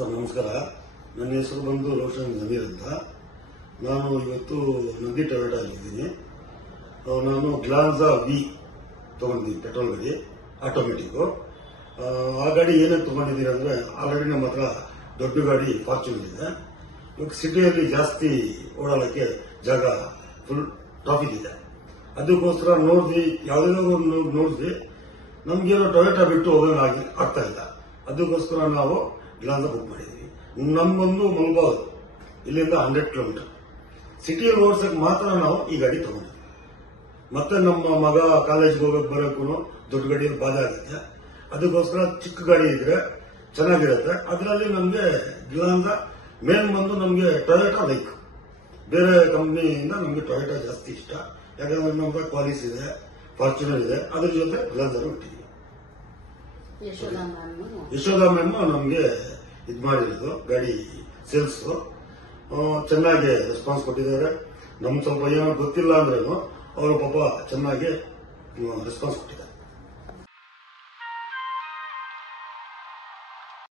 Sir ನಮಸ್ಕಾರ. ನನ್ನ ಹೆಸರು ಬಂದು ರೋಷನ್ ಜಮೀರ್ ಅಂತ. ನಾನು ಇವತ್ತು ನಂದಿ ಟೊಯೋಟಾಲಿದ್ದೀನಿ. ನಾನು ಗ್ಲಾನ್ಸಾ ವಿ ತಗೊಂಡಿದ್ದೀನಿ, ಪೆಟ್ರೋಲ್ ಗಾಡಿ, ಆಟೋಮೆಟಿಕ್. ಆ ಗಾಡಿ ಏನಕ್ಕೆ ತಗೊಂಡಿದ್ದೀನಿ ಅಂದ್ರೆ ಆಲ್ರೆಡಿ ನಮ್ಮ ಹತ್ರ ದೊಡ್ಡ ಗಾಡಿ ಫಾರ್ಚೂನರ್ ಇದೆ. ಇವಾಗ ಸಿಟಿಯಲ್ಲಿ ಜಾಸ್ತಿ ಓಡಾಡಕ್ಕೆ ಜಾಗ ಫುಲ್ ಟ್ರಾಫಿಕ್ ಇದೆ. ಅದಕ್ಕೋಸ್ಕರ ನೋಡಿದ್ವಿ, ಯಾವುದೇ ಒಂದು ನೋಡಿದ್ವಿ, ನಮ್ಗೇನೋ ಟೊಯೋಟಾ ಬಿಟ್ಟು ಹೋಗೋಣ ಆಗ್ತಾ ಇಲ್ಲ. ಅದಕ್ಕೋಸ್ಕರ ನಾವು ಗ್ಲಾನ್ಸಾ ಬುಕ್ ಮಾಡಿದ್ವಿ. ನಮ್ಗೊಂದು ಮಲ್ಬಾಗ್ ಇಲ್ಲಿಂದ 100 ಕಿಲೋಮೀಟರ್ ಸಿಟಿಯಲ್ಲಿ ಓಡಿಸಕ್ಕೆ ಮಾತ್ರ ನಾವು ಈ ಗಾಡಿ ತಗೊಂಡಿದ್ವಿ. ಮತ್ತೆ ನಮ್ಮ ಮಗ ಕಾಲೇಜ್ಗೆ ಹೋಗಕ್ಕೆ ಬರೋಕ್ಕೂ ದೊಡ್ಡ ಗಾಡಿಯಲ್ಲಿ ಬಾಧೆ ಆಗುತ್ತೆ. ಅದಕ್ಕೋಸ್ಕರ ಚಿಕ್ಕ ಗಾಡಿ ಇದ್ರೆ ಚೆನ್ನಾಗಿರುತ್ತೆ. ಅದರಲ್ಲಿ ನಮಗೆ ಗ್ಲಾನ್ಸಾ ಮೇನ್ ಬಂದು ನಮಗೆ ಟೊಯೋಟಾ ಲೈಕ್. ಬೇರೆ ಕಂಪ್ನಿಯಿಂದ ನಮಗೆ ಟೊಯೋಟಾ ಜಾಸ್ತಿ ಇಷ್ಟ. ಯಾಕಂದ್ರೆ ನಮ್ಗೆ ಕ್ವಾಲಿಸ್ ಇದೆ, ಫಾರ್ಚುನರ್ ಇದೆ, ಅದ್ರ ಜೊತೆ ಗ್ಲಾನ್ಸಾ ಇಟ್ಟಿದ್ದೀವಿ. ಯಶೋಧ ಮ್ಯಾಮ್ ನಮ್ಗೆ ಇದು ಮಾಡಿರೋದು ಗಾಡಿ ಸೇಲ್ಸ್ ಚೆನ್ನಾಗಿ ರೆಸ್ಪಾನ್ಸ್ ಕೊಟ್ಟಿದ್ದಾರೆ. ನಮ್ಗೆ ಸ್ವಲ್ಪ ಏನೋ ಗೊತ್ತಿಲ್ಲ ಅಂದ್ರೂ ಅವರು ಪಾಪ ಚೆನ್ನಾಗಿ ರೆಸ್ಪಾನ್ಸ್ ಕೊಟ್ಟಿದ್ದಾರೆ.